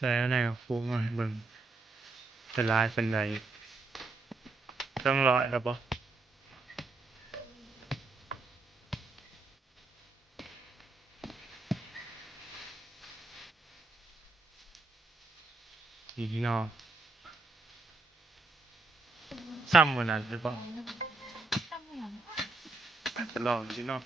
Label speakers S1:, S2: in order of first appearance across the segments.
S1: ใส่อะไรกับฟูมาให้เบิ่งเป็นลายเป็นไรต้องร้อยแล้วปะอีกเนอซ้ำเหมือนนั้นหรือเปล่าไปลองสิเนาะ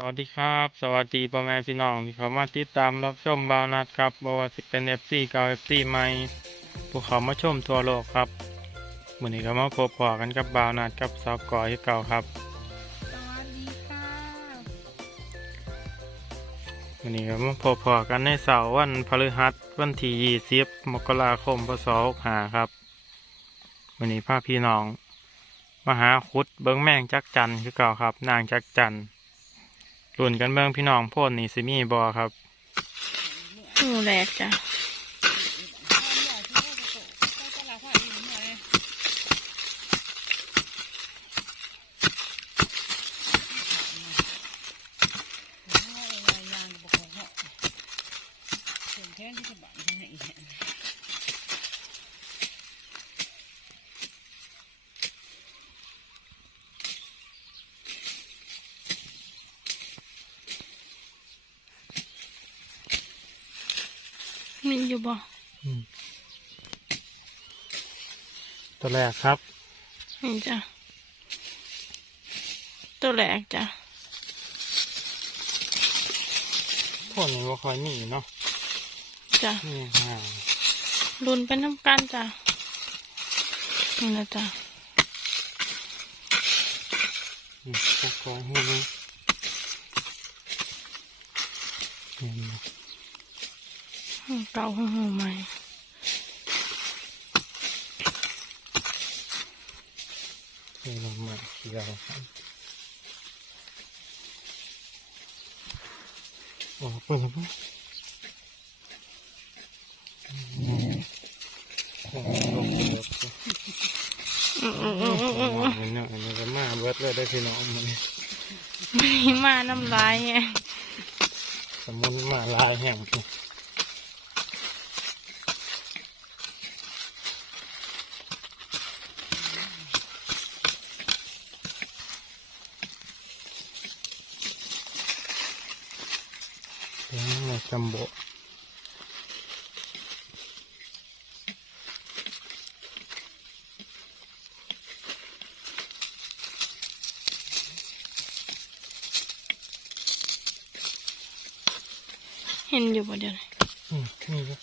S1: สวัสดีครับ สวัสดีพ่อแม่พี่น้องที่เขามาติดตามรับชมบาวนัดครับบ่ว่าสิเป็น FC เก่า FC ใหม่พวกเขามาชมทั่วโลกครับมื้อนี้ก็มาพบปะกันกับบาวนัดกับสาวก่อยคือเก่าครับ
S2: สวัสดีค่ะ
S1: มื้อนี้ก็มาพบปะกันในเสาร์วันพฤหัสวันที่20มกราคมพศ65ครับมื้อนี้พาพี่น้องมาหาขุดเบิ่งแมงจักจันคือเก่าครับ นางจักจันรุ่ นกันเบิ่งพี่น้องโพ่นนี่สิมีบอครับ
S2: หมูแรกจ้ะ มีอยู่บ่
S1: ตัวแรกครับ
S2: นี่จ้ะ ตัวแรกจ้ะ
S1: พวกนี้ว่าคอยหนีเนาะ
S2: จ้ะ
S1: นี่ห่าง
S2: รุนเป็นน้ำกันจ้ะ นี่นะจ้ะ
S1: นี่พวกของหูนี่ เห็นไหม
S2: หูเก่าหูหูใหม่
S1: เห็นลงมาเขียวครับโอ้เปิดแล้วปะโอ้ลงเบิดเลย
S2: อืมอืมอืมอืมอืม
S1: โอ้ยเนี่ยอันนี้ก็มาเบิดเลยได้พี่น้องมัน
S2: ไม่มาน้ำลายไง
S1: สมุนมาลายแห้งเลยเลี้ยงใน จัมโบ
S2: เห็นอยู่บ่เดี๋ยวนี้
S1: อืมนี่ก็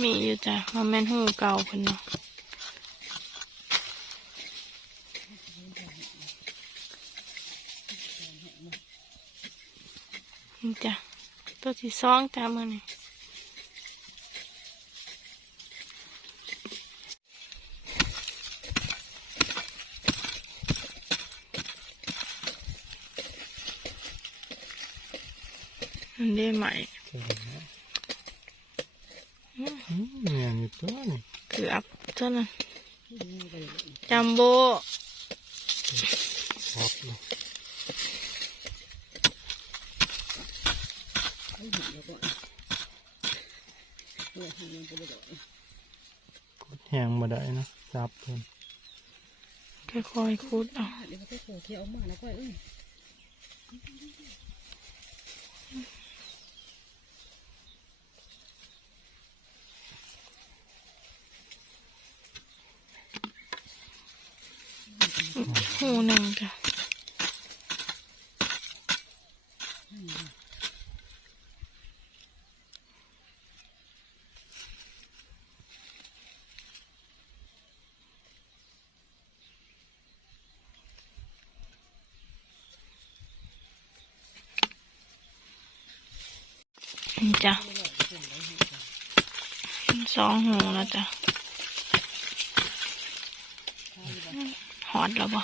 S2: มีอยู่จ้ะมันแม่นหูเก่าเพิ่นเนาะ นี่จ้ะตัวที่สองจ้ะมือนี่อันนี้ใหม่
S1: เจอแล้วอืมเนี่ยนี่ตัวนี่
S2: เกือบเท่านั้นจัมโบ้
S1: ชอบเลย กดแหงมาได้นะจับเพิ่น
S2: ค่อยๆคุดเอา
S3: เดี๋ยวมันก็โผล่เขียวออกมาแล้วก็เอ้ย
S2: หูหนึ่งจ้ะนี่ จ้ะสองหูนะจ้ะหอดแล้วบ่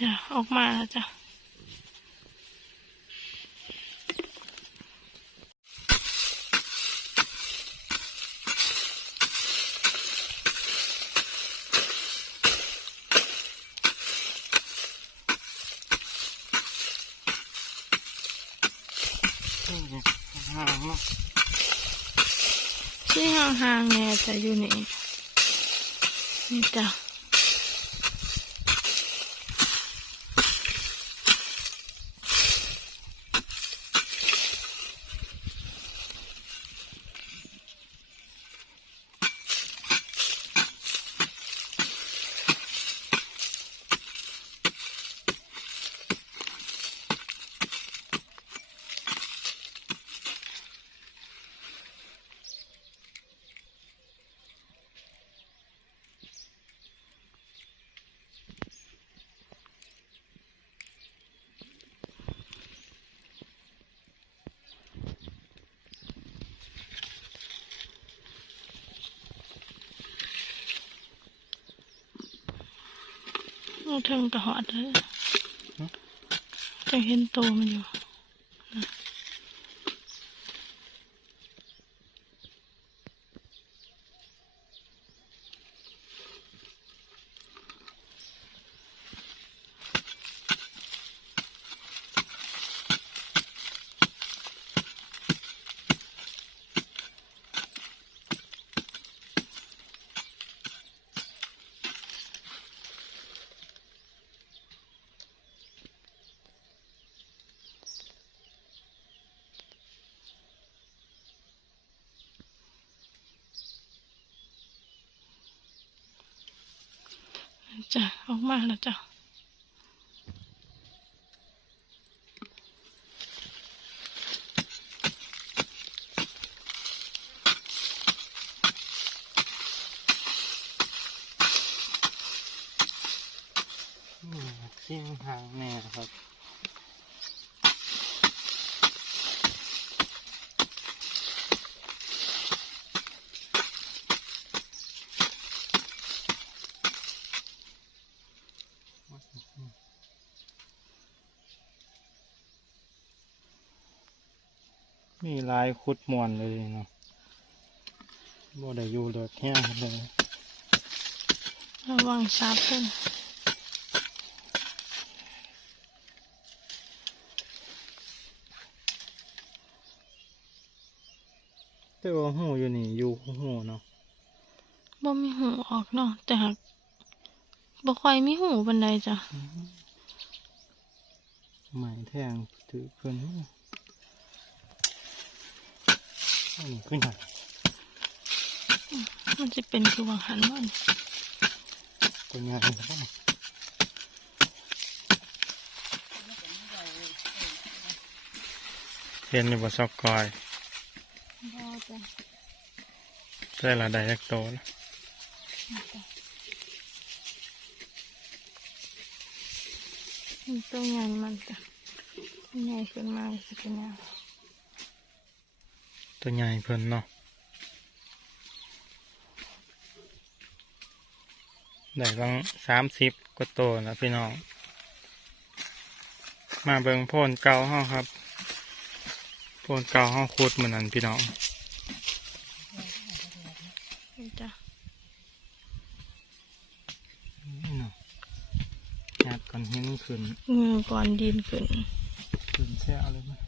S2: จ้ะออกมาแล้วจ้ะ
S1: ห่างเนาะ
S2: ที่ห่างๆเนี่ยจะอยู่นี่ นี่จ้ เอาเทิงกระหอดเลยจะเห็นโตมันอยู่ จ้ะออกมาแล้วจ้ะ
S1: อืมที่ห่างแน่ครับ มีลายคุดมวนเลยเนาะบ่ได้อยู่ดอกแห้งเลย
S2: ระวังสาบเพิ่น
S1: แต่ว่าหูอยู่นี่อยู่หูเนาะ
S2: บ่มีหูออกเนาะแต่หากบ่ค่อยมีหูบันไดจ้ะ
S1: ไหมแทงถือเพิ่นหูอันนี้ ขึ้นหน่อย
S2: มันจะเป็นคือวังหันมัน
S1: ตัวใหญ่ครับเห็นอยู่บ่ซอกกอย
S2: บ่จ้ะ
S1: ใช่ละได้ยักโตนะ
S2: มันตัวใหญ่มันจ้ะใหญ่ขึ้นมาสิเป็นแนว
S1: ตัวใหญ่เพิ่นเนาะได้บางสามสิบกว่าโตแล้วพี่น้อง มาเบิ่งโพนเก่าเฮาครับ โพนเก่าเฮาขุดเหมือนนั้นพี่น้อง
S2: นี่จ้ะ
S1: นี่เนาะยัดก่อนหิ้งขึ้น
S2: เงือก่อนดินขึ้น
S1: ขึ้นแช่เลยมั้ยดึ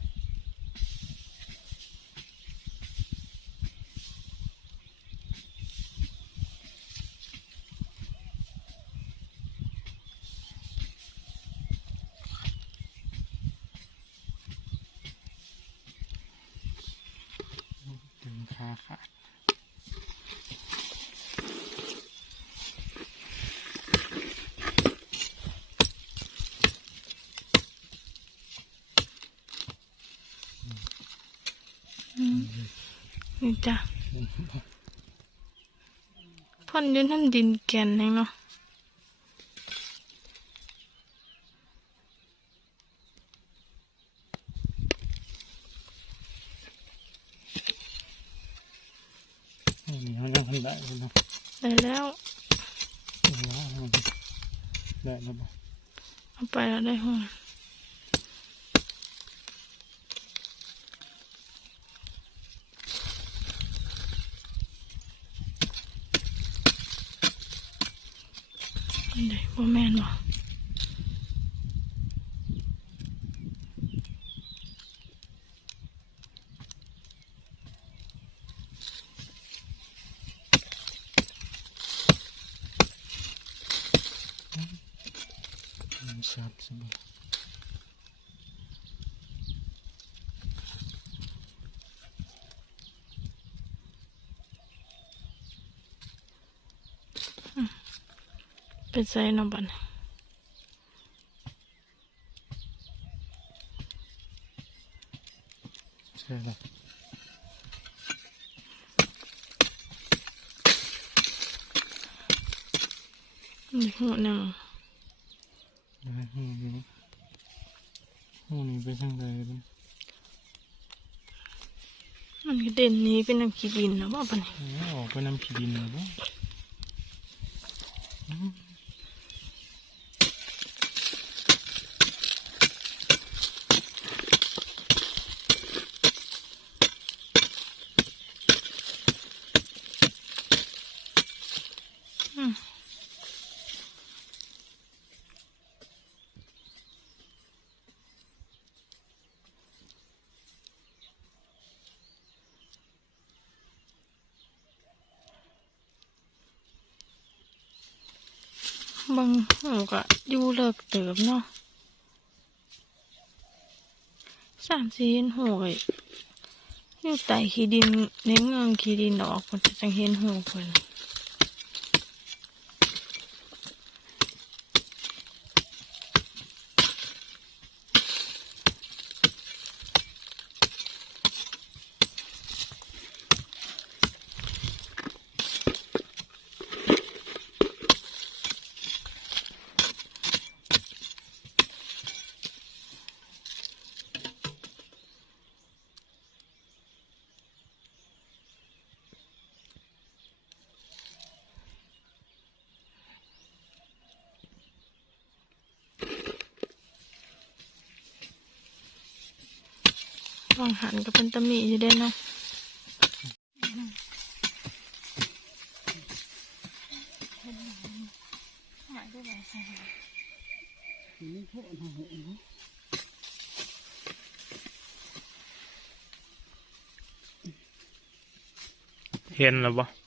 S1: งขาขาด
S2: อืมนี่จ้ะพ่นอยืนท่านดินแก่นเองเนาะ
S1: นี่เขายังทำได้เลยเนาะ
S2: ได้แล้ว
S1: ได้แล้วบ่
S2: เอา ไปแล้วได้ห้องอันใดบ่แม่นบ่
S1: มันชับสิบ่
S2: เป็นไซน้ำบัดน
S1: ใช่แล้ว
S2: นี่ หูหนึ่ง
S1: ได้หูนี้หูนี้ไปทางใดบ่
S2: มันก็เด่นนี้เป็นน้ำขี้ดินนะว่าปะ
S1: เนี่ยออกไปน้ำขี้ดินเลยบ่
S2: บางเราก็อยู่เลิกเติมเนาะสามสี่เห็นหูก็อยู่ใต้ขี้ดินในเมืองขี้ดินออกคนจะจังเห็นหูเพิ่น วางหันก็เป็นตะมีอยู่ได้เนาะ
S3: เห็
S1: นแล้วปะ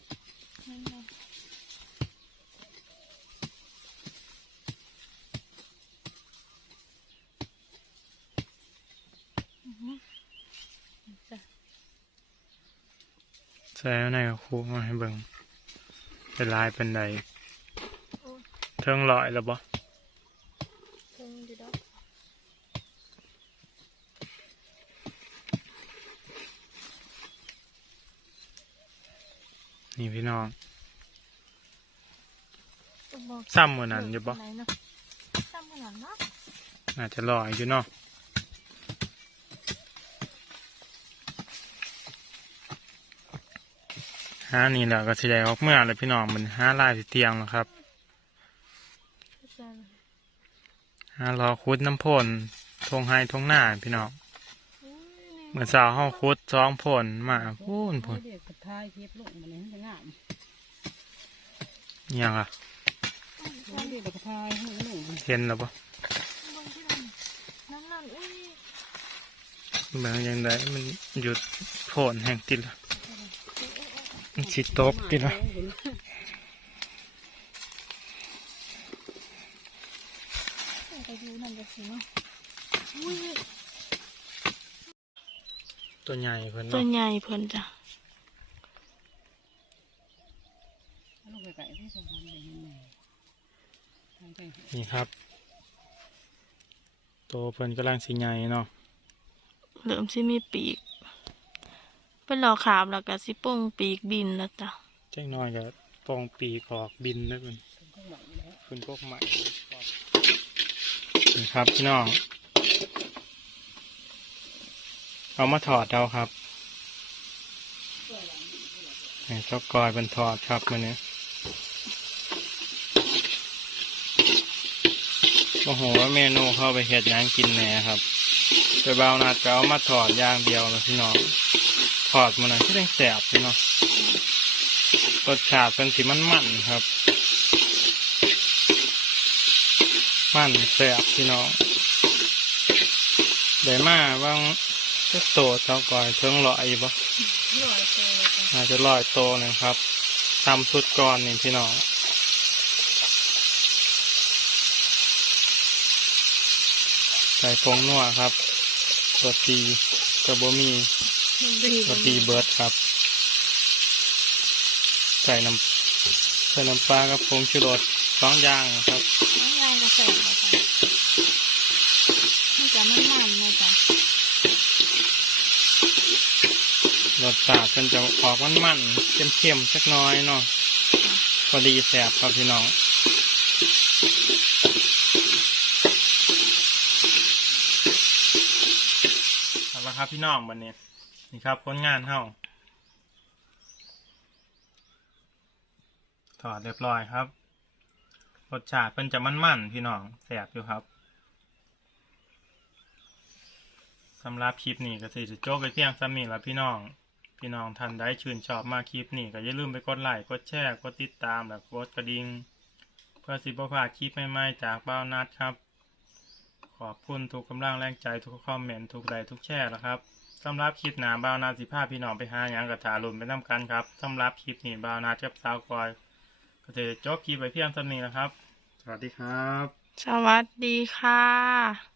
S1: ส่เอาในกับครูมาให้เบิ่งเป็นลายเป็นใดเทิงลอยแล้วบ่
S2: คงดีดอก
S1: นี่พี่น้อง
S2: ต้องบอก
S1: ซ้ำมือนั้นอยู่บ่
S2: ไหนเนาะซ้ำขนาดเนาะ
S1: อาจจะลอยอยู่เนาะ หานี่แหละก็สิได้ออกเมื่อเลยพี่น้องมันห้าลายสิเตียงแล้วครับ
S2: เข้าลย
S1: หารอคุดน้ำพ่นทงไฮทงหน้าพี่น้อง
S2: อุ้ยนี่
S1: เมื่อสาวห้องคุดสองพ่นมาพูนพ่น
S3: เด็กกระทายเก็บลงมาเนี่ยจะงาม
S1: อิหยังอะ
S3: เห็
S1: นแล้วปะ
S2: บางที่นั่นนั่นนั่นอุ้ย
S1: เบิ่งยังไงมันหยุดโผนแห่งติดละมัน สิตกติดละ
S2: ไปดูนั่นจะสิเนาะอุ้ย
S1: ตัวใหญ่เพิ่น
S2: ตัว
S1: เนาะ
S2: ใหญ่เพิ่นจ้ะ
S3: ลงไปไก่ที่สองพันเลยยังไง
S1: นี่ครับ ตัวเพิ่นกำลังสิใหญ่เนาะ
S2: เริ่มสิมีปีก เป็นหลอกขาบแล้วก็สิป่งปีกบินแล้วจ้ะ
S1: แจ้งน้อยก็ปองปีกออกบินได้เป็น
S3: ก็หวังแล้ว
S1: ขึ้นพวกใหม่นี่ครับพี่น้อง เอามาถอดเอาครับให้เจ้ากอยเป็นถอดครับมันเนี้ยโอ้โหว่าเมนูเข้าไปเห็ดหยังกินแหน่ครับ ไปเบาวนาดก็เอามาถอดอย่างเดียวนะพี่น้อง ถอดมันนะที่ต้องแสบพี่น้องรสชาติเป็นสีมันมันครับ มันแสบพี่น้องเดี๋ยวมาว่างจะโตเท่าก่อนเทิงลอยบ่
S2: อยเจจะ
S1: จะลอยโตหนึ่งครับทำสุดก่อนนี่พี่น้องใส่ผงนัวครับรสดีกระบมี
S2: มันดี
S1: รสดีเบิร์ดครับ ใส่น้ำใส่น้ำปลากับผงชูรสสองอย่างครับ
S2: น้ำยางกระแสเลยจ้ะมันจะมันมันๆเลยจ้ะ
S1: รสชาติเป็นจะออกมันมันๆเค็มๆสักหน้อยเนาะพอดีแสบครับพี่น้องเอาละครับพี่น้องวันนี้ นี่ครับผลงานเฮาถอดเรียบร้อยครับรสชาติเป็นจะมันๆพี่น้องแสบอยู่ครับสำหรับคลิปนี้ก็สิจะจบไปเพียงซ้ำนี้ละพี่น้อง พี่น้องท่านใดชื่นชอบมากคลิปนี้ก็อย่าลืมไปกดไลค์กดแชร์กดติดตามและกดกระดิ่งเพื่อสิบพลาดคลิปใหม่ๆจากบ้านัดครับ ขอบคุณทุกกำลังแรงใจทุกคอมเมนต์ทุกไลค์ทุกแชร์นะครับ สำหรับคลิปหนาบ้าวนาสิพาพี่น้องไปหาหยังกระถาลุนไปน้ำกันครับสำหรับคลิปนี้บ้าวนากับสาวกอย ก็จะจบคลิปไปเพียงเท่านี้นะครับ สวัสดีครับ
S2: สวัสดีค่ะ